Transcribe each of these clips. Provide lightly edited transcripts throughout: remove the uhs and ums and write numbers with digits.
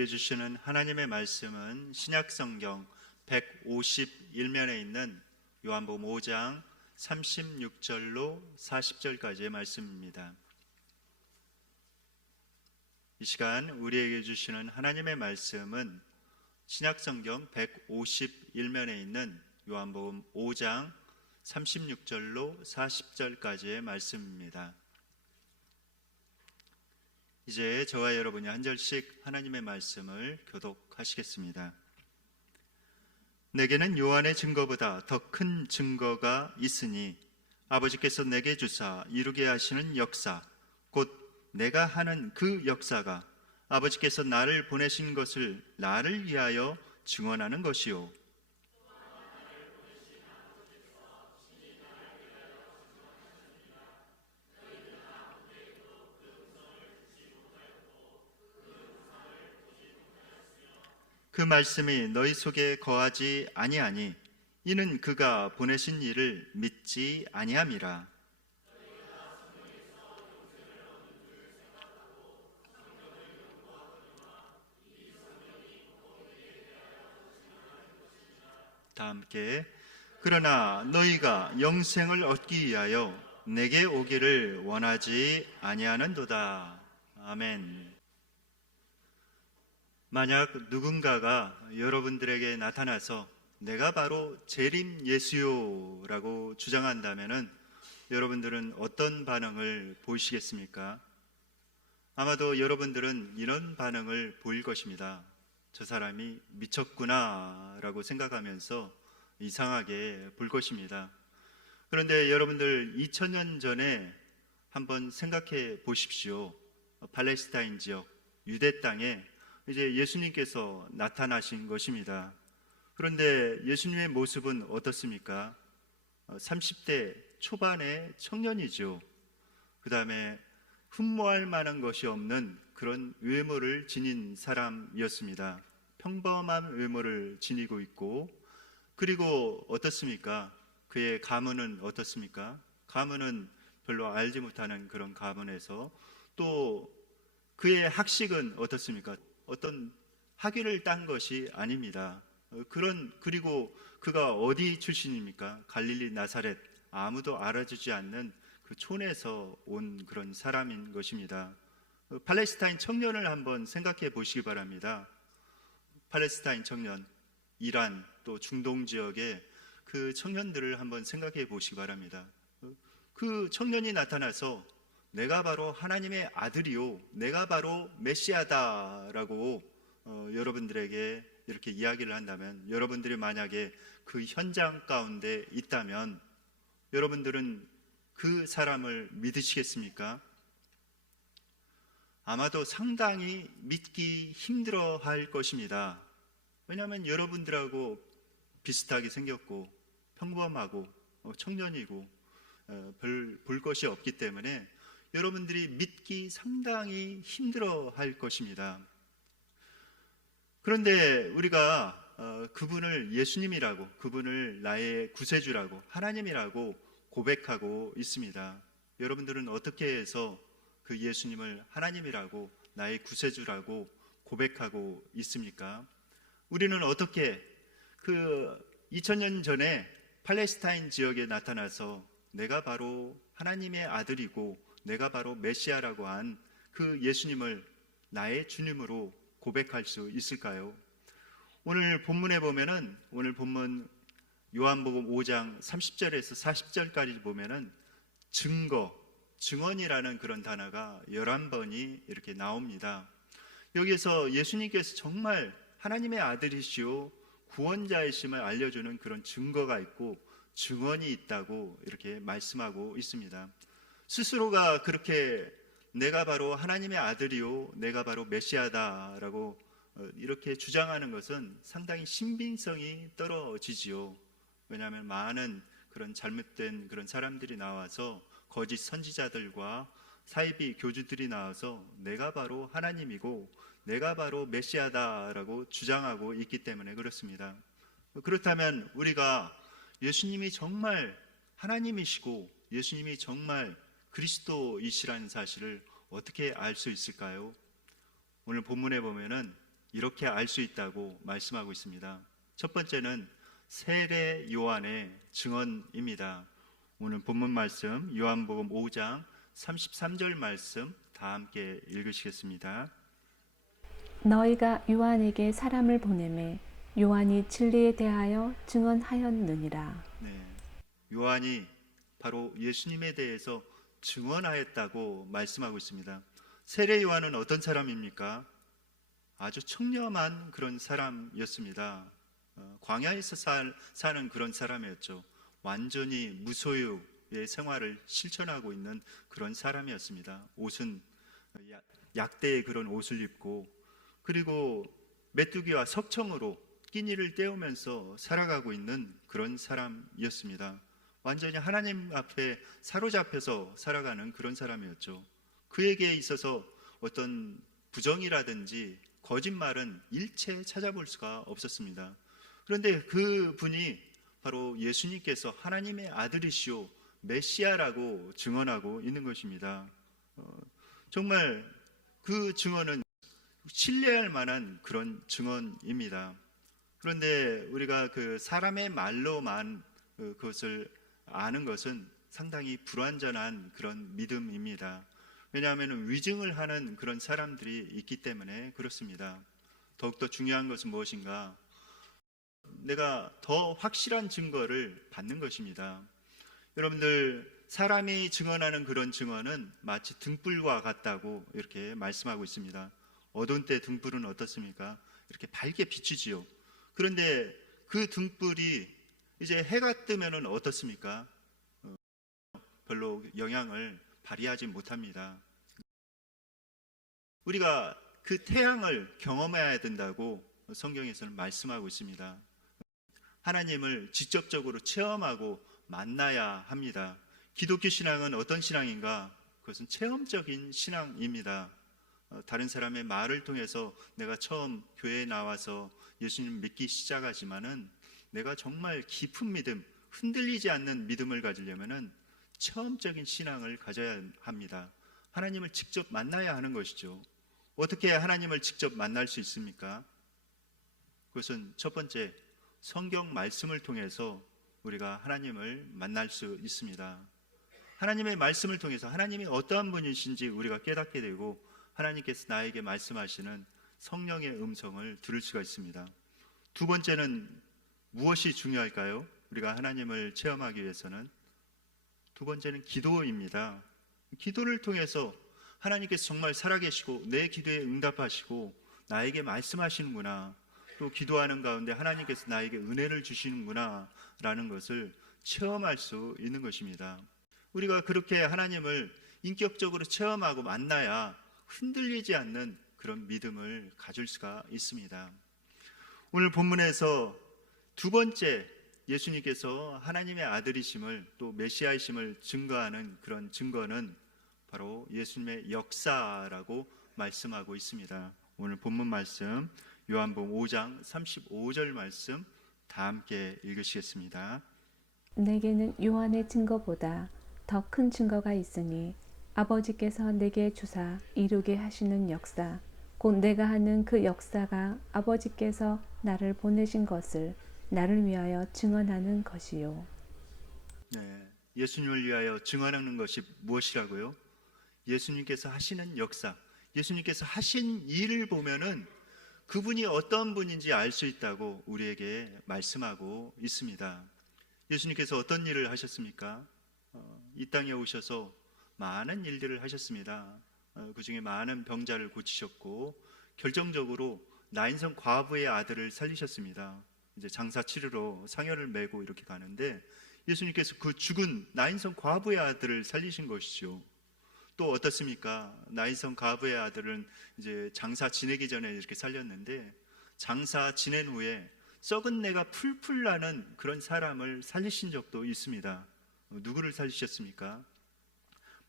우리에게 주시는 하나님의 말씀은 신약성경 151면에 있는 요한복음 5장 36절로 40절까지의 말씀입니다. 이 시간 우리에게 주시는 하나님의 말씀은 신약성경 151면에 있는 요한복음 5장 36절로 40절까지의 말씀입니다. 이제 저와 여러분이 한 절씩 하나님의 말씀을 교독하시겠습니다. 내게는 요한의 증거보다 더 큰 증거가 있으니 아버지께서 내게 주사 이루게 하시는 역사, 곧 내가 하는 그 역사가 아버지께서 나를 보내신 것을 나를 위하여 증언하는 것이요, 그 말씀이 너희 속에 거하지 아니하니 이는 그가 보내신 이를 믿지 아니함이라. 다 함께. 그러나 너희가 영생을 얻기 위하여 내게 오기를 원하지 아니하는도다. 아멘. 만약 누군가가 여러분들에게 나타나서 내가 바로 재림 예수요 라고 주장한다면 여러분들은 어떤 반응을 보이시겠습니까? 아마도 여러분들은 이런 반응을 보일 것입니다. 저 사람이 미쳤구나 라고 생각하면서 이상하게 볼 것입니다. 그런데 여러분들 2000년 전에 한번 생각해 보십시오. 팔레스타인 지역 유대 땅에 이제 예수님께서 나타나신 것입니다. 그런데 예수님의 모습은 어떻습니까? 30대 초반의 청년이죠. 그 다음에 흠모할 만한 것이 없는 그런 외모를 지닌 사람이었습니다. 평범한 외모를 지니고 있고, 그리고 어떻습니까? 그의 가문은 어떻습니까? 가문은 별로 알지 못하는 그런 가문에서, 또 그의 학식은 어떻습니까? 어떤 학위를 딴 것이 아닙니다. 그리고 그가 어디 출신입니까? 갈릴리 나사렛, 아무도 알아주지 않는 그 촌에서 온 그런 사람인 것입니다. 팔레스타인 청년을 한번 생각해 보시기 바랍니다. 팔레스타인 청년, 이란 또 중동 지역의 그 청년들을 한번 생각해 보시기 바랍니다. 그 청년이 나타나서 내가 바로 하나님의 아들이요, 내가 바로 메시아다라고 여러분들에게 이렇게 이야기를 한다면, 여러분들이 만약에 그 현장 가운데 있다면 여러분들은 그 사람을 믿으시겠습니까? 아마도 상당히 믿기 힘들어 할 것입니다. 왜냐하면 여러분들하고 비슷하게 생겼고 평범하고 청년이고 별 볼 것이 없기 때문에 여러분들이 믿기 상당히 힘들어 할 것입니다. 그런데 우리가 그분을 예수님이라고, 그분을 나의 구세주라고, 하나님이라고 고백하고 있습니다. 여러분들은 어떻게 해서 그 예수님을 하나님이라고, 나의 구세주라고 고백하고 있습니까? 우리는 어떻게 그 2000년 전에 팔레스타인 지역에 나타나서 내가 바로 하나님의 아들이고 내가 바로 메시아라고 한 그 예수님을 나의 주님으로 고백할 수 있을까요? 오늘 본문에 보면은, 오늘 본문 요한복음 5장 30절에서 40절까지 보면은 증언이라는 그런 단어가 11번이 이렇게 나옵니다. 여기에서 예수님께서 정말 하나님의 아들이시오 구원자이심을 알려주는 그런 증거가 있고 증언이 있다고 이렇게 말씀하고 있습니다. 스스로가 그렇게 내가 바로 하나님의 아들이요, 내가 바로 메시아다라고 이렇게 주장하는 것은 상당히 신빙성이 떨어지지요. 왜냐하면 많은 그런 잘못된 그런 사람들이 나와서, 거짓 선지자들과 사이비 교주들이 나와서 내가 바로 하나님이고 내가 바로 메시아다라고 주장하고 있기 때문에 그렇습니다. 그렇다면 우리가 예수님이 정말 하나님이시고 예수님이 정말 그리스도이시라는 사실을 어떻게 알 수 있을까요? 오늘 본문에 보면은 이렇게 알 수 있다고 말씀하고 있습니다. 첫 번째는 세례 요한의 증언입니다. 오늘 본문 말씀 요한복음 5장 33절 말씀 다 함께 읽으시겠습니다. 너희가 요한에게 사람을 보내매 요한이 진리에 대하여 증언하였느니라. 네, 요한이 바로 예수님에 대해서 증언하였다고 말씀하고 있습니다. 세례 요한은 어떤 사람입니까? 아주 청렴한 그런 사람이었습니다. 광야에서 사는 그런 사람이었죠. 완전히 무소유의 생활을 실천하고 있는 그런 사람이었습니다. 옷은 약대의 그런 옷을 입고, 그리고 메뚜기와 석청으로 끼니를 때우면서 살아가고 있는 그런 사람이었습니다. 완전히 하나님 앞에 사로잡혀서 살아가는 그런 사람이었죠. 그에게 있어서 어떤 부정이라든지 거짓말은 일체 찾아볼 수가 없었습니다. 그런데 그 분이 바로 예수님께서 하나님의 아들이시오 메시아라고 증언하고 있는 것입니다. 정말 그 증언은 신뢰할 만한 그런 증언입니다. 그런데 우리가 그 사람의 말로만 그것을 아는 것은 상당히 불완전한 그런 믿음입니다. 왜냐하면 위증을 하는 그런 사람들이 있기 때문에 그렇습니다. 더욱더 중요한 것은 무엇인가? 내가 더 확실한 증거를 받는 것입니다. 여러분들, 사람이 증언하는 그런 증언은 마치 등불과 같다고 이렇게 말씀하고 있습니다. 어두운 때 등불은 어떻습니까? 이렇게 밝게 비추지요. 그런데 그 등불이 이제 해가 뜨면은 어떻습니까? 별로 영향을 발휘하지 못합니다. 우리가 그 태양을 경험해야 된다고 성경에서는 말씀하고 있습니다. 하나님을 직접적으로 체험하고 만나야 합니다. 기독교 신앙은 어떤 신앙인가? 그것은 체험적인 신앙입니다. 다른 사람의 말을 통해서 내가 처음 교회에 나와서 예수님 믿기 시작하지만은 내가 정말 깊은 믿음, 흔들리지 않는 믿음을 가지려면은 체험적인 신앙을 가져야 합니다. 하나님을 직접 만나야 하는 것이죠. 어떻게 하나님을 직접 만날 수 있습니까? 그것은 첫 번째, 성경 말씀을 통해서 우리가 하나님을 만날 수 있습니다. 하나님의 말씀을 통해서 하나님이 어떠한 분이신지 우리가 깨닫게 되고 하나님께서 나에게 말씀하시는 성령의 음성을 들을 수가 있습니다. 두 번째는 무엇이 중요할까요? 우리가 하나님을 체험하기 위해서는 두 번째는 기도입니다. 기도를 통해서 하나님께서 정말 살아계시고 내 기도에 응답하시고 나에게 말씀하시는구나, 또 기도하는 가운데 하나님께서 나에게 은혜를 주시는구나 라는 것을 체험할 수 있는 것입니다. 우리가 그렇게 하나님을 인격적으로 체험하고 만나야 흔들리지 않는 그런 믿음을 가질 수가 있습니다. 오늘 본문에서 두 번째, 예수님께서 하나님의 아들이심을 또 메시아이심을 증거하는 그런 증거는 바로 예수님의 역사라고 말씀하고 있습니다. 오늘 본문 말씀 요한복음 5장 35절 말씀 다 함께 읽으시겠습니다. 내게는 요한의 증거보다 더 큰 증거가 있으니 아버지께서 내게 주사 이루게 하시는 역사, 곧 내가 하는 그 역사가 아버지께서 나를 보내신 것을 나를 위하여 증언하는 것이요. 네, 예수님을 위하여 증언하는 것이 무엇이라고요? 예수님께서 하시는 역사, 예수님께서 하신 일을 보면은 그분이 어떤 분인지 알 수 있다고 우리에게 말씀하고 있습니다. 예수님께서 어떤 일을 하셨습니까? 이 땅에 오셔서 많은 일들을 하셨습니다. 그 중에 많은 병자를 고치셨고 결정적으로 나인성 과부의 아들을 살리셨습니다. 이제 장사 치르러 상여를 메고 이렇게 가는데 예수님께서 그 죽은 나인성 과부의 아들을 살리신 것이죠. 또 어떻습니까? 나인성 과부의 아들은 이제 장사 지내기 전에 이렇게 살렸는데 장사 지낸 후에 썩은 내가 풀풀 나는 그런 사람을 살리신 적도 있습니다. 누구를 살리셨습니까?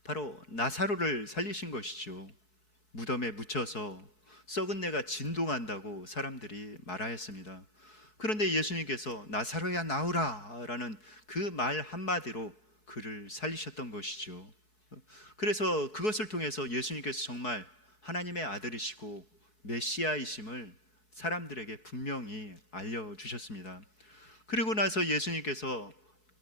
바로 나사로를 살리신 것이죠. 무덤에 묻혀서 썩은 내가 진동한다고 사람들이 말하였습니다. 그런데 예수님께서 나사로야 나오라 라는 그 말 한마디로 그를 살리셨던 것이죠. 그래서 그것을 통해서 예수님께서 정말 하나님의 아들이시고 메시아이심을 사람들에게 분명히 알려주셨습니다. 그리고 나서 예수님께서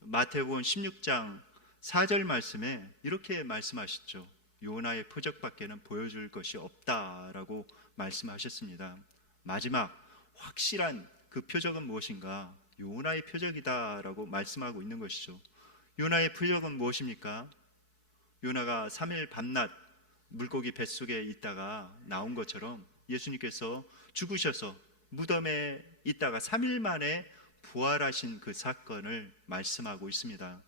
마태복음 16장 4절 말씀에 이렇게 말씀하셨죠. 요나의 표적밖에는 보여줄 것이 없다라고 말씀하셨습니다. 마지막 확실한 그 표적은 무엇인가? 요나의 표적이다라고 말씀하고 있는 것이죠. 요나의 표적은 무엇입니까? 요나가 3일 밤낮 물고기 뱃속에 있다가 나온 것처럼 예수님께서 죽으셔서 무덤에 있다가 3일 만에 부활하신 그 사건을 말씀하고 있습니다.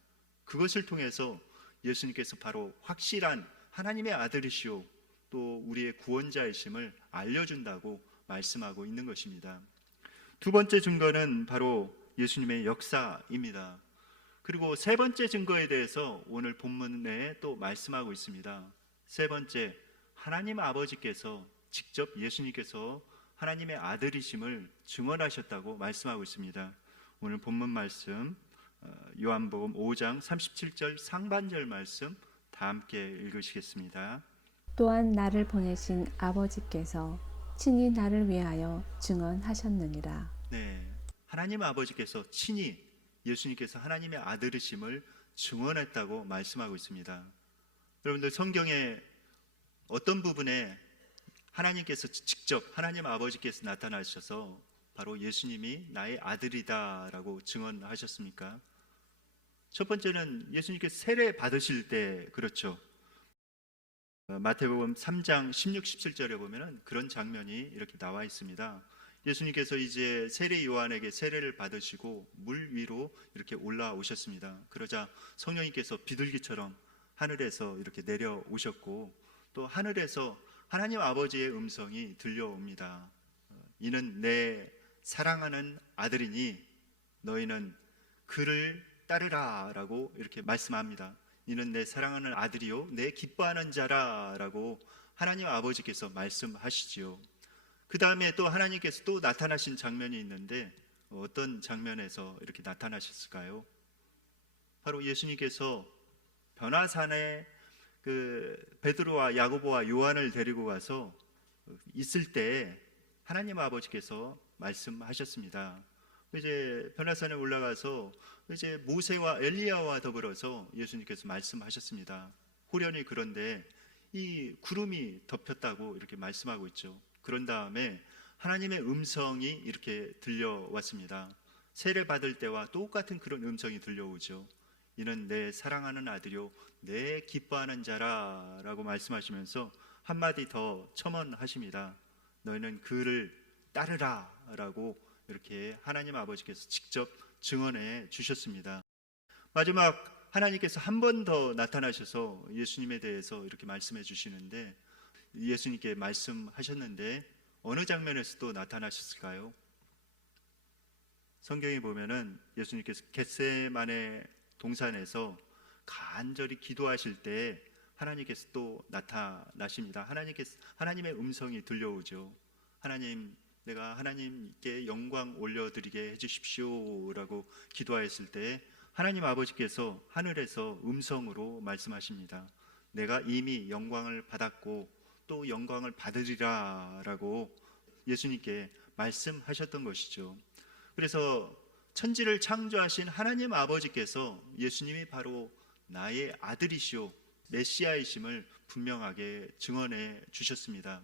그것을 통해서 예수님께서 바로 확실한 하나님의 아들이시오 또 우리의 구원자이심을 알려준다고 말씀하고 있는 것입니다. 두 번째 증거는 바로 예수님의 역사입니다. 그리고 세 번째 증거에 대해서 오늘 본문에 또 말씀하고 있습니다. 세 번째, 하나님 아버지께서 직접 예수님께서 하나님의 아들이심을 증언하셨다고 말씀하고 있습니다. 오늘 본문 말씀 요한복음 5장 37절 상반절 말씀 다 함께 읽으시겠습니다. 또한 나를 보내신 아버지께서 친히 나를 위하여 증언하셨느니라. 네, 하나님 아버지께서 친히 예수님께서 하나님의 아들이심을 증언했다고 말씀하고 있습니다. 여러분들 성경에 어떤 부분에 하나님께서 직접 하나님 아버지께서 나타나셔서 바로 예수님이 나의 아들이다라고 증언하셨습니까? 첫 번째는 예수님께서 세례 받으실 때 그렇죠. 마태복음 3장 16, 17절에 보면은 그런 장면이 이렇게 나와 있습니다. 예수님께서 이제 세례 요한에게 세례를 받으시고 물 위로 이렇게 올라오셨습니다. 그러자 성령님께서 비둘기처럼 하늘에서 이렇게 내려오셨고 또 하늘에서 하나님 아버지의 음성이 들려옵니다. 이는 내 사랑하는 아들이니 너희는 그를 따르라 라고 이렇게 말씀합니다. 이는 내 사랑하는 아들이요 내 기뻐하는 자라 라고 하나님 아버지께서 말씀하시지요. 그 다음에 또 하나님께서 또 나타나신 장면이 있는데 어떤 장면에서 이렇게 나타나셨을까요? 바로 예수님께서 변화산에 그 베드로와 야고보와 요한을 데리고 가서 있을 때 하나님 아버지께서 말씀하셨습니다. 이제 변화산에 올라가서 이제 모세와 엘리야와 더불어서 예수님께서 말씀하셨습니다. 호련히 그런데 이 구름이 덮였다고 이렇게 말씀하고 있죠. 그런 다음에 하나님의 음성이 이렇게 들려왔습니다. 세례 받을 때와 똑같은 그런 음성이 들려오죠. 이는 내 사랑하는 아들이요 내 기뻐하는 자라 라고 말씀하시면서 한마디 더 첨언하십니다. 너희는 그를 따르라 라고 이렇게 하나님 아버지께서 직접 증언해 주셨습니다. 마지막 하나님께서 한 번 더 나타나셔서 예수님에 대해서 이렇게 말씀해 주시는데 예수님께 말씀하셨는데 어느 장면에서 또 나타나셨을까요? 성경에 보면은 예수님께서 겟세마네 동산에서 간절히 기도하실 때 하나님께서 또 나타나십니다. 하나님의 음성이 들려오죠. 하나님, 내가 하나님께 영광 올려드리게 해주십시오라고 기도하였을 때 하나님 아버지께서 하늘에서 음성으로 말씀하십니다. 내가 이미 영광을 받았고 또 영광을 받으리라라고 예수님께 말씀하셨던 것이죠. 그래서 천지를 창조하신 하나님 아버지께서 예수님이 바로 나의 아들이시오 메시아이심을 분명하게 증언해 주셨습니다.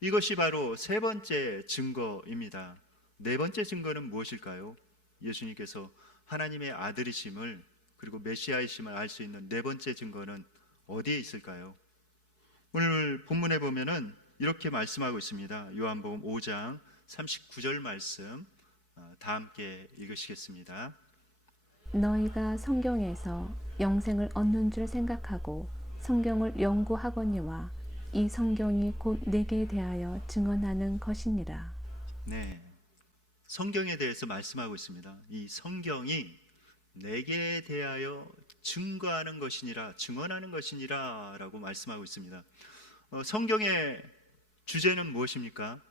이것이 바로 세 번째 증거입니다. 네 번째 증거는 무엇일까요? 예수님께서 하나님의 아들이심을 그리고 메시아이심을 알 수 있는 네 번째 증거는 어디에 있을까요? 오늘 본문에 보면은 이렇게 말씀하고 있습니다. 요한복음 5장 39절 말씀 다 함께 읽으시겠습니다. 너희가 성경에서 영생을 얻는 줄 생각하고 성경을 연구하거니와 이 성경이 곧 내게 대하여 증언하는 것이니라. 네, 성경에 대해서 말씀하고 있습니다. 이 성경이 내게 대하여 증거하는 것이니라, 증언하는 것이니라 라고 말씀하고 있습니다. 성경의 주제는 무엇입니까?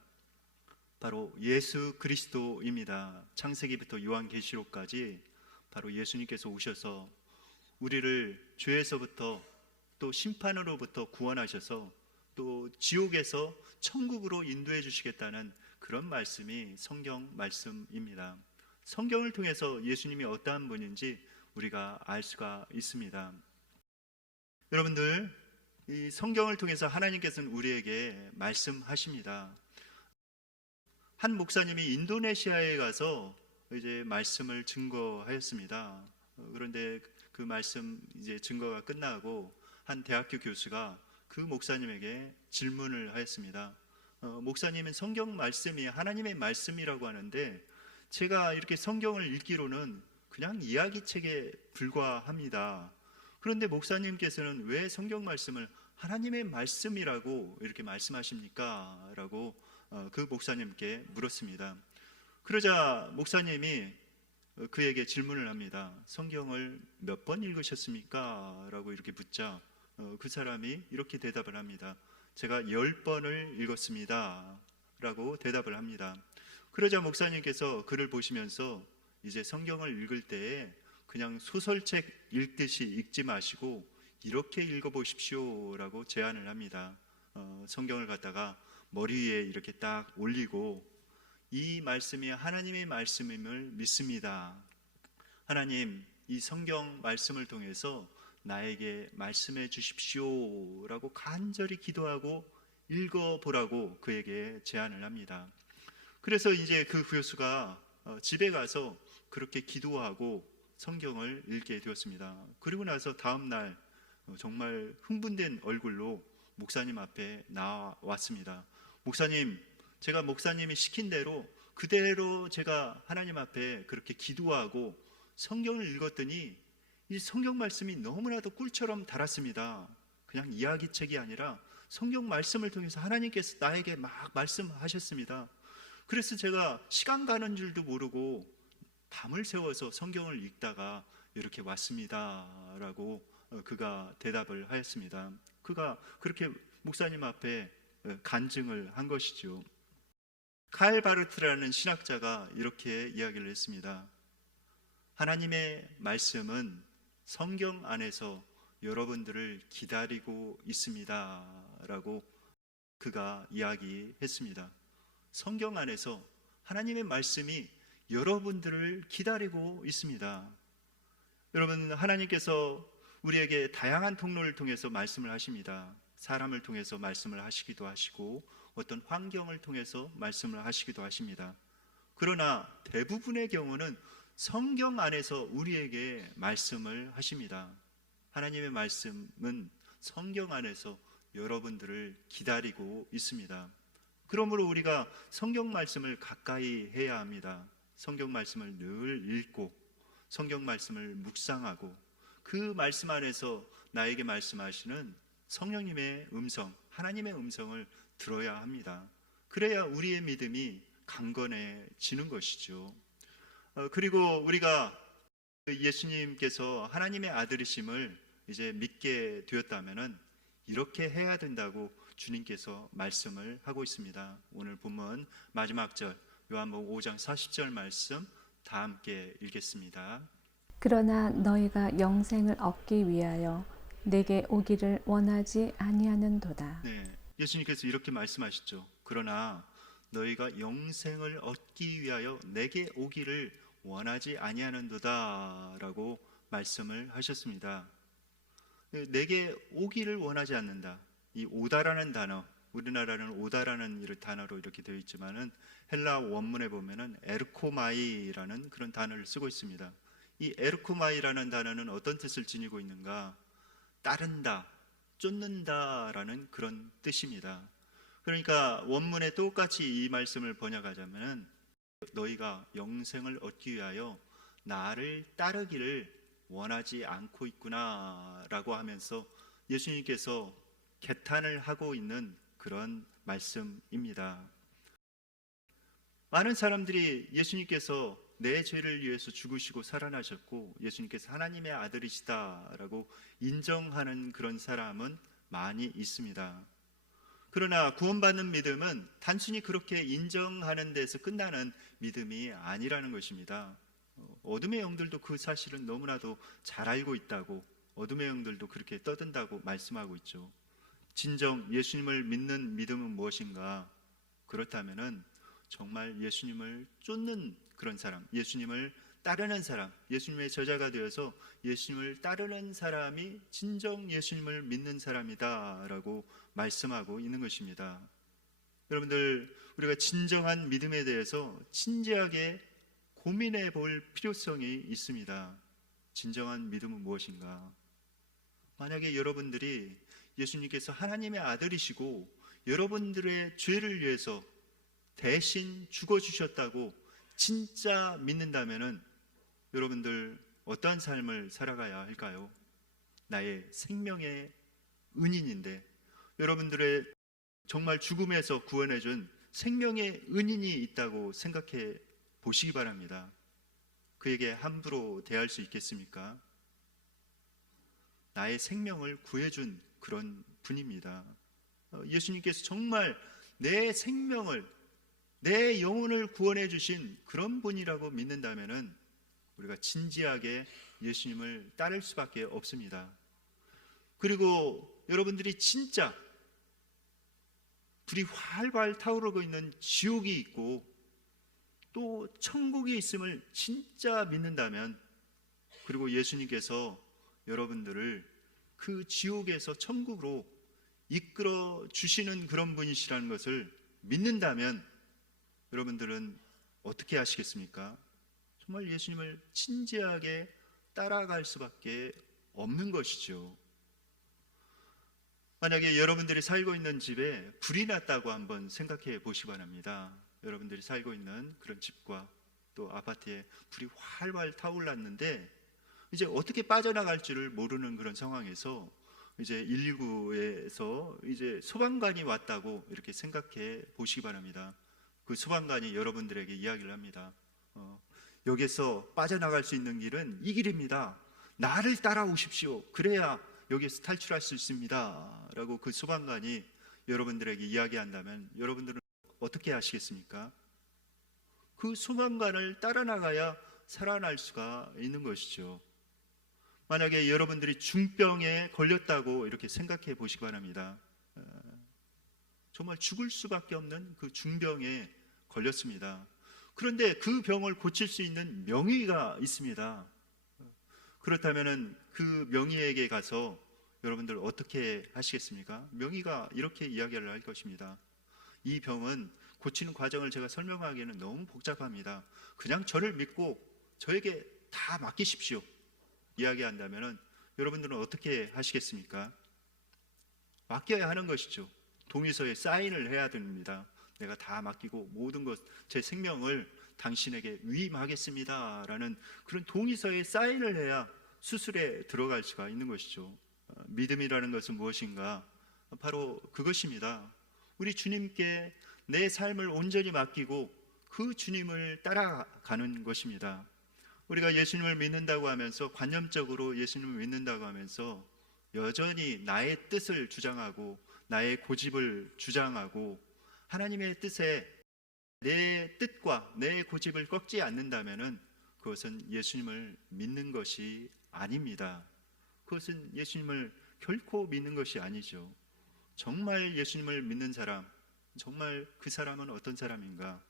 바로 예수 그리스도입니다. 창세기부터 요한계시록까지 바로 예수님께서 오셔서 우리를 죄에서부터 또 심판으로부터 구원하셔서 또 지옥에서 천국으로 인도해 주시겠다는 그런 말씀이 성경 말씀입니다. 성경을 통해서 예수님이 어떠한 분인지 우리가 알 수가 있습니다. 여러분들, 이 성경을 통해서 하나님께서는 우리에게 말씀하십니다. 한 목사님이 인도네시아에 가서 이제 말씀을 증거하였습니다. 그런데 그 말씀 이제 증거가 끝나고 한 대학교 교수가 그 목사님에게 질문을 하였습니다. 목사님은 성경 말씀이 하나님의 말씀이라고 하는데 제가 이렇게 성경을 읽기로는 그냥 이야기책에 불과합니다. 그런데 목사님께서는 왜 성경 말씀을 하나님의 말씀이라고 이렇게 말씀하십니까? 라고 그 목사님께 물었습니다. 그러자 목사님이 그에게 질문을 합니다. 성경을 몇 번 읽으셨습니까? 라고 이렇게 묻자 그 사람이 이렇게 대답을 합니다. 제가 10번을 읽었습니다. 라고 대답을 합니다. 그러자 목사님께서 그를 보시면서 이제 성경을 읽을 때에 그냥 소설책 읽듯이 읽지 마시고 이렇게 읽어보십시오 라고 제안을 합니다. 성경을 갖다가 머리 위에 이렇게 딱 올리고 이 말씀이 하나님의 말씀임을 믿습니다. 하나님, 이 성경 말씀을 통해서 나에게 말씀해 주십시오 라고 간절히 기도하고 읽어보라고 그에게 제안을 합니다. 그래서 이제 그 교수가 집에 가서 그렇게 기도하고 성경을 읽게 되었습니다. 그리고 나서 다음 날 정말 흥분된 얼굴로 목사님 앞에 나왔습니다. 목사님, 제가 목사님이 시킨 대로 그대로 제가 하나님 앞에 그렇게 기도하고 성경을 읽었더니 이 성경 말씀이 너무나도 꿀처럼 달았습니다. 그냥 이야기책이 아니라 성경 말씀을 통해서 하나님께서 나에게 막 말씀하셨습니다. 그래서 제가 시간 가는 줄도 모르고 밤을 새워서 성경을 읽다가 이렇게 왔습니다 라고 그가 대답을 하였습니다. 그가 그렇게 목사님 앞에 간증을 한 것이죠. 칼 바르트라는 신학자가 이렇게 이야기를 했습니다. 하나님의 말씀은 성경 안에서 여러분들을 기다리고 있습니다 라고 그가 이야기했습니다. 성경 안에서 하나님의 말씀이 여러분들을 기다리고 있습니다. 여러분, 하나님께서 우리에게 다양한 통로를 통해서 말씀을 하십니다. 사람을 통해서 말씀을 하시기도 하시고 어떤 환경을 통해서 말씀을 하시기도 하십니다. 그러나 대부분의 경우는 성경 안에서 우리에게 말씀을 하십니다. 하나님의 말씀은 성경 안에서 여러분들을 기다리고 있습니다. 그러므로 우리가 성경 말씀을 가까이 해야 합니다. 성경 말씀을 늘 읽고 성경 말씀을 묵상하고 그 말씀 안에서 나에게 말씀하시는 성령님의 음성, 하나님의 음성을 들어야 합니다. 그래야 우리의 믿음이 강건해지는 것이죠. 그리고 우리가 예수님께서 하나님의 아들이심을 이제 믿게 되었다면은 이렇게 해야 된다고 주님께서 말씀을 하고 있습니다. 오늘 본문 마지막 절 요한복음 5장 40절 말씀 다 함께 읽겠습니다. 그러나 너희가 영생을 얻기 위하여 내게 오기를 원하지 아니하는도다. 네, 예수님께서 이렇게 말씀하시죠. 그러나 너희가 영생을 얻기 위하여 내게 오기를 원하지 아니하는도다 라고 말씀을 하셨습니다. 내게 오기를 원하지 않는다. 이 오다라는 단어, 우리나라는 오다라는 단어로 이렇게 되어 있지만은 헬라 원문에 보면은 에르코마이라는 그런 단어를 쓰고 있습니다. 이 에르코마이라는 단어는 어떤 뜻을 지니고 있는가? 따른다, 쫓는다라는 그런 뜻입니다. 그러니까 원문에 똑같이 이 말씀을 번역하자면은 너희가 영생을 얻기 위하여 나를 따르기를 원하지 않고 있구나라고 하면서 예수님께서 개탄을 하고 있는 그런 말씀입니다. 많은 사람들이 예수님께서 내 죄를 위해서 죽으시고 살아나셨고 예수님께서 하나님의 아들이시다라고 인정하는 그런 사람은 많이 있습니다. 그러나 구원받는 믿음은 단순히 그렇게 인정하는 데서 끝나는 믿음이 아니라는 것입니다. 어둠의 영들도 그 사실은 너무나도 잘 알고 있다고, 어둠의 영들도 그렇게 떠든다고 말씀하고 있죠. 진정 예수님을 믿는 믿음은 무엇인가? 그렇다면은 정말 예수님을 쫓는 그런 사람, 예수님을 따르는 사람, 예수님의 저자가 되어서 예수님을 따르는 사람이 진정 예수님을 믿는 사람이다라고 말씀하고 있는 것입니다. 여러분들, 우리가 진정한 믿음에 대해서 진지하게 고민해 볼 필요성이 있습니다. 진정한 믿음은 무엇인가? 만약에 여러분들이 예수님께서 하나님의 아들이시고 여러분들의 죄를 위해서 대신 죽어주셨다고 진짜 믿는다면 여러분들 어떠한 삶을 살아가야 할까요? 나의 생명의 은인인데, 여러분들의 정말 죽음에서 구원해준 생명의 은인이 있다고 생각해 보시기 바랍니다. 그에게 함부로 대할 수 있겠습니까? 나의 생명을 구해준 그런 분입니다. 예수님께서 정말 내 생명을, 내 영혼을 구원해 주신 그런 분이라고 믿는다면 우리가 진지하게 예수님을 따를 수밖에 없습니다. 그리고 여러분들이 진짜 불이 활활 타오르고 있는 지옥이 있고 또 천국이 있음을 진짜 믿는다면, 그리고 예수님께서 여러분들을 그 지옥에서 천국으로 이끌어 주시는 그런 분이시라는 것을 믿는다면 여러분들은 어떻게 하시겠습니까? 정말 예수님을 진지하게 따라갈 수밖에 없는 것이죠. 만약에 여러분들이 살고 있는 집에 불이 났다고 한번 생각해 보시기 바랍니다. 여러분들이 살고 있는 그런 집과 또 아파트에 불이 활활 타올랐는데 이제 어떻게 빠져나갈 줄을 모르는 그런 상황에서 이제 119에서 이제 소방관이 왔다고 이렇게 생각해 보시기 바랍니다. 그 소방관이 여러분들에게 이야기를 합니다. 여기서 빠져나갈 수 있는 길은 이 길입니다. 나를 따라오십시오. 그래야 여기서 탈출할 수 있습니다. 라고 그 소방관이 여러분들에게 이야기한다면 여러분들은 어떻게 하시겠습니까? 그 소방관을 따라 나가야 살아날 수가 있는 것이죠. 만약에 여러분들이 중병에 걸렸다고 이렇게 생각해 보시기 바랍니다. 정말 죽을 수밖에 없는 그 중병에 걸렸습니다. 그런데 그 병을 고칠 수 있는 명의가 있습니다. 그렇다면 그 명의에게 가서 여러분들 어떻게 하시겠습니까? 명의가 이렇게 이야기를 할 것입니다. 이 병은 고치는 과정을 제가 설명하기에는 너무 복잡합니다. 그냥 저를 믿고 저에게 다 맡기십시오. 이야기한다면 여러분들은 어떻게 하시겠습니까? 맡겨야 하는 것이죠. 동의서에 사인을 해야 됩니다. 내가 다 맡기고 모든 것, 제 생명을 당신에게 위임하겠습니다 라는 그런 동의서에 사인을 해야 수술에 들어갈 수가 있는 것이죠. 믿음이라는 것은 무엇인가? 바로 그것입니다. 우리 주님께 내 삶을 온전히 맡기고 그 주님을 따라가는 것입니다. 우리가 예수님을 믿는다고 하면서, 관념적으로 예수님을 믿는다고 하면서 여전히 나의 뜻을 주장하고 나의 고집을 주장하고 하나님의 뜻에 내 뜻과 내 고집을 꺾지 않는다면 그것은 예수님을 믿는 것이 아닙니다. 그것은 예수님을 결코 믿는 것이 아니죠. 정말 예수님을 믿는 사람, 정말 그 사람은 어떤 사람인가?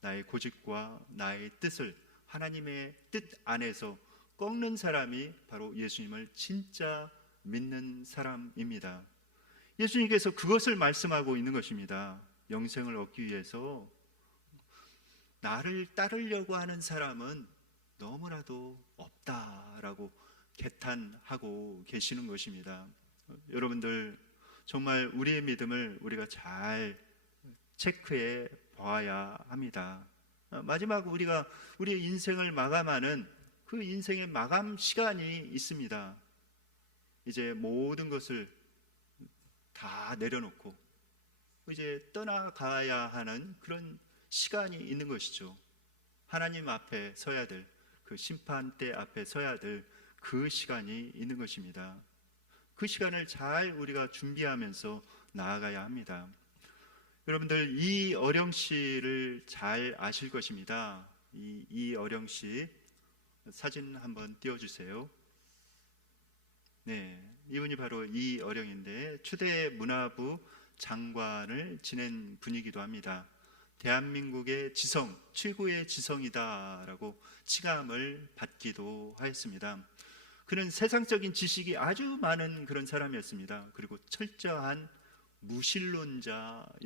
나의 고집과 나의 뜻을 하나님의 뜻 안에서 꺾는 사람이 바로 예수님을 진짜 믿는 사람입니다. 예수님께서 그것을 말씀하고 있는 것입니다. 영생을 얻기 위해서 나를 따르려고 하는 사람은 너무나도 없다라고 개탄하고 계시는 것입니다. 여러분들, 정말 우리의 믿음을 우리가 잘 체크해 봐야 합니다. 마지막 우리가 우리의 인생을 마감하는 그 인생의 마감 시간이 있습니다. 이제 모든 것을 다 내려놓고 이제 떠나가야 하는 그런 시간이 있는 것이죠. 하나님 앞에 서야 될, 그 심판대 앞에 서야 될 그 시간이 있는 것입니다. 그 시간을 잘 우리가 준비하면서 나아가야 합니다. 여러분들, 이 어령씨를 잘 아실 것입니다. 이 어령씨 사진 한번 띄워주세요. 네, 이분이 바로 이 어령인데 초대 문화부 장관을 지낸 분이기도 합니다. 대한민국의 지성, 최고의 지성이다라고 칭함을 받기도 하였습니다. 그는 세상적인 지식이 아주 많은 그런 사람이었습니다. 그리고 철저한 무신론자였습니다.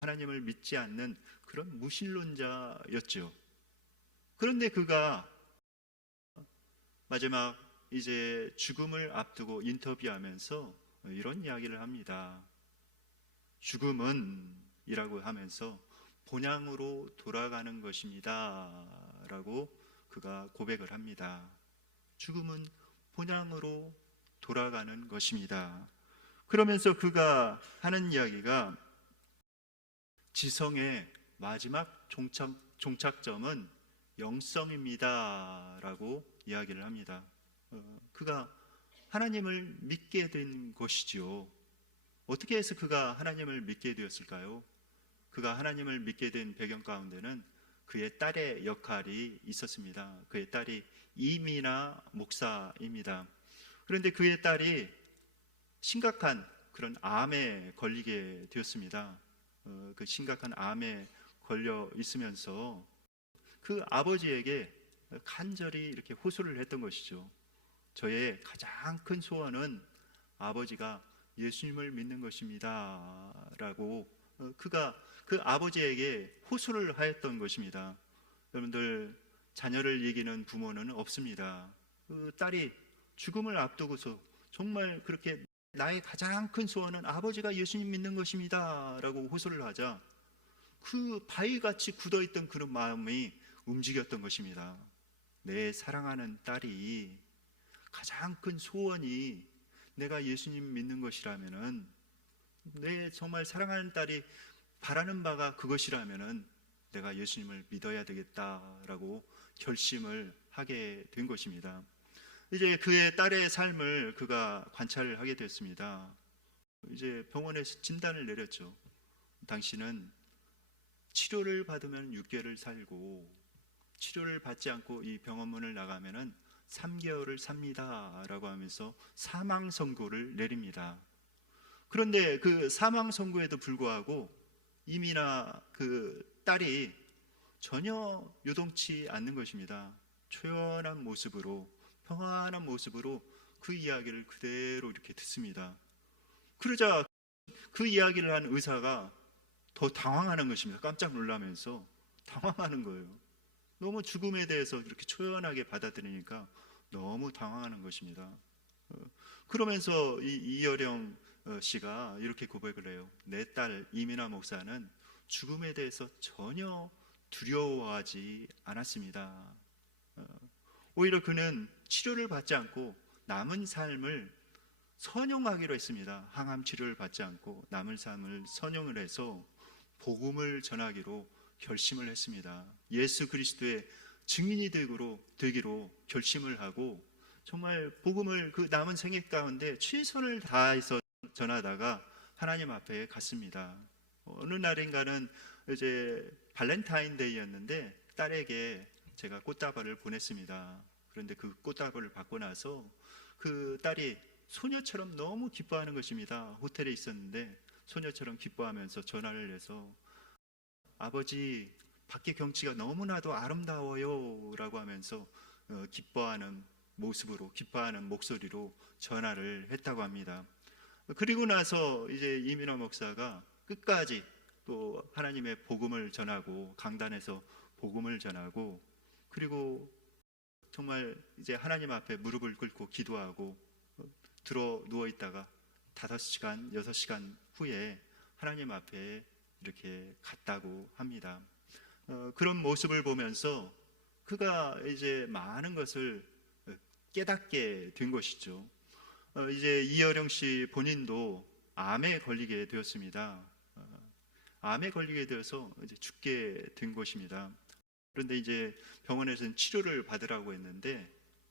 하나님을 믿지 않는 그런 무신론자였죠. 그런데 그가 마지막 이제 죽음을 앞두고 인터뷰하면서 이런 이야기를 합니다. 죽음은 이라고 하면서 본향으로 돌아가는 것입니다 라고 그가 고백을 합니다. 죽음은 본향으로 돌아가는 것입니다. 그러면서 그가 하는 이야기가 지성의 마지막 종착점은 영성입니다 라고 이야기를 합니다. 그가 하나님을 믿게 된 것이지요. 어떻게 해서 그가 하나님을 믿게 되었을까요? 그가 하나님을 믿게 된 배경 가운데는 그의 딸의 역할이 있었습니다. 그의 딸이 이미나 목사입니다. 그런데 그의 딸이 심각한 그런 암에 걸리게 되었습니다. 그 심각한 암에 걸려 있으면서 그 아버지에게 간절히 이렇게 호소를 했던 것이죠. 저의 가장 큰 소원은 아버지가 예수님을 믿는 것입니다 라고 그가 그 아버지에게 호소를 하였던 것입니다. 여러분들, 자녀를 이기는 부모는 없습니다. 그 딸이 죽음을 앞두고서 정말 그렇게 나의 가장 큰 소원은 아버지가 예수님 믿는 것입니다 라고 호소를 하자 그 바위같이 굳어있던 그런 마음이 움직였던 것입니다. 내 사랑하는 딸이 가장 큰 소원이 내가 예수님 믿는 것이라면은, 내 정말 사랑하는 딸이 바라는 바가 그것이라면은 내가 예수님을 믿어야 되겠다라고 결심을 하게 된 것입니다. 이제 그의 딸의 삶을 그가 관찰을 하게 됐습니다. 이제 병원에서 진단을 내렸죠. 당신은 치료를 받으면 6개월을 살고 치료를 받지 않고 이 병원문을 나가면은 3개월을 삽니다 라고 하면서 사망 선고를 내립니다. 그런데 그 사망 선고에도 불구하고 이미나 그 딸이 전혀 요동치 않는 것입니다. 초연한 모습으로, 평안한 모습으로 그 이야기를 그대로 이렇게 듣습니다. 그러자 그 이야기를 한 의사가 더 당황하는 것입니다. 깜짝 놀라면서 당황하는 거예요. 너무 죽음에 대해서 이렇게 초연하게 받아들이니까 너무 당황하는 것입니다. 그러면서 이여령 씨가 이렇게 고백을 해요. 내 딸 이민아 목사는 죽음에 대해서 전혀 두려워하지 않았습니다. 오히려 그는 치료를 받지 않고 남은 삶을 선용하기로 했습니다. 항암 치료를 받지 않고 남은 삶을 선용을 해서 복음을 전하기로 결심을 했습니다. 예수 그리스도의 증인이 되기로 결심을 하고 정말 복음을 그 남은 생애 가운데 최선을 다해서 전하다가 하나님 앞에 갔습니다. 어느 날인가는 이제 발렌타인데이였는데 딸에게 제가 꽃다발을 보냈습니다. 그런데 그 꽃다발을 받고 나서 그 딸이 소녀처럼 너무 기뻐하는 것입니다. 호텔에 있었는데 소녀처럼 기뻐하면서 전화를 해서 아버지, 밖의 경치가 너무나도 아름다워요 라고 하면서 기뻐하는 모습으로, 기뻐하는 목소리로 전화를 했다고 합니다. 그리고 나서 이제 이민호 목사가 끝까지 또 하나님의 복음을 전하고 강단에서 복음을 전하고 그리고 정말 이제 하나님 앞에 무릎을 꿇고 기도하고 들어 누워 있다가 5시간, 6시간 후에 하나님 앞에 이렇게 갔다고 합니다. 그런 모습을 보면서 그가 이제 많은 것을 깨닫게 된 것이죠. 이제 이여령 씨 본인도 암에 걸리게 되었습니다. 암에 걸리게 되어서 이제 죽게 된 것입니다. 그런데 이제 병원에서는 치료를 받으라고 했는데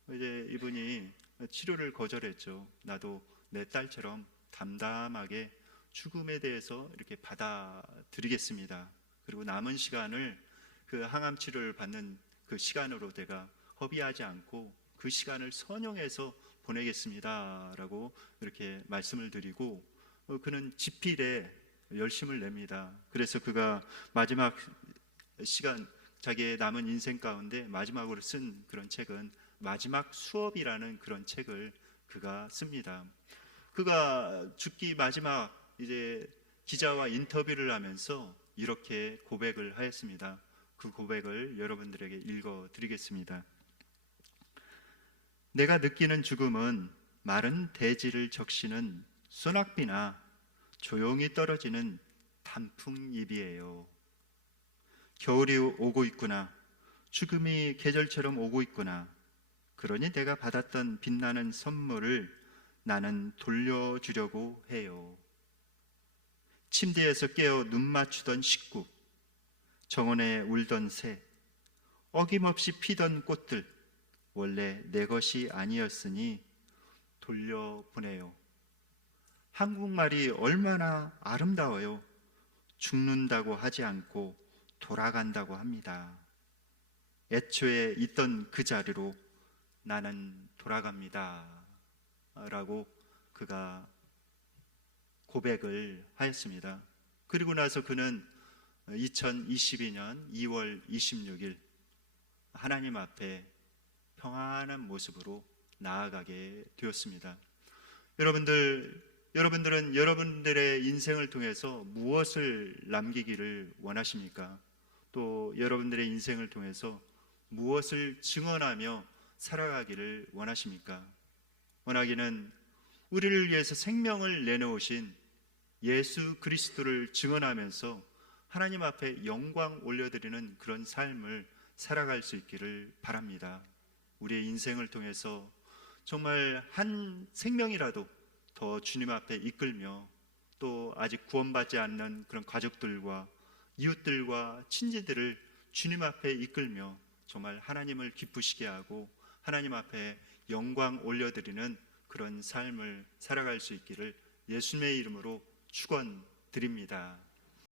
이제 이분이 치료를 거절했죠. 나도 내 딸처럼 담담하게 죽음에 대해서 이렇게 받아들이겠습니다. 그리고 남은 시간을 그 항암 치료를 받는 그 시간으로 내가 허비하지 않고 그 시간을 선용해서 보내겠습니다 라고 이렇게 말씀을 드리고 그는 지필에 열심을 냅니다. 그래서 그가 마지막 시간, 자기의 남은 인생 가운데 마지막으로 쓴 그런 책은 마지막 수업이라는 그런 책을 그가 씁니다. 그가 죽기 마지막 이제 기자와 인터뷰를 하면서 이렇게 고백을 하였습니다. 그 고백을 여러분들에게 읽어 드리겠습니다. 내가 느끼는 죽음은 마른 대지를 적시는 소낙비나 조용히 떨어지는 단풍잎이에요. 겨울이 오고 있구나. 죽음이 계절처럼 오고 있구나. 그러니 내가 받았던 빛나는 선물을 나는 돌려주려고 해요. 침대에서 깨어 눈 맞추던 식구, 정원에 울던 새, 어김없이 피던 꽃들, 원래 내 것이 아니었으니 돌려보내요. 한국말이 얼마나 아름다워요. 죽는다고 하지 않고 돌아간다고 합니다. 애초에 있던 그 자리로 나는 돌아갑니다. 라고 그가 고백을 하였습니다. 그리고 나서 그는 2022년 2월 26일 하나님 앞에 평안한 모습으로 나아가게 되었습니다. 여러분들은 여러분들의 인생을 통해서 무엇을 남기기를 원하십니까? 또 여러분들의 인생을 통해서 무엇을 증언하며 살아가기를 원하십니까? 원하기는 우리를 위해서 생명을 내놓으신 예수 그리스도를 증언하면서 하나님 앞에 영광 올려드리는 그런 삶을 살아갈 수 있기를 바랍니다. 우리의 인생을 통해서 정말 한 생명이라도 더 주님 앞에 이끌며 또 아직 구원받지 않는 그런 가족들과 이웃들과 친지들을 주님 앞에 이끌며 정말 하나님을 기쁘시게 하고 하나님 앞에 영광 올려드리는 그런 삶을 살아갈 수 있기를 예수님의 이름으로 축원드립니다.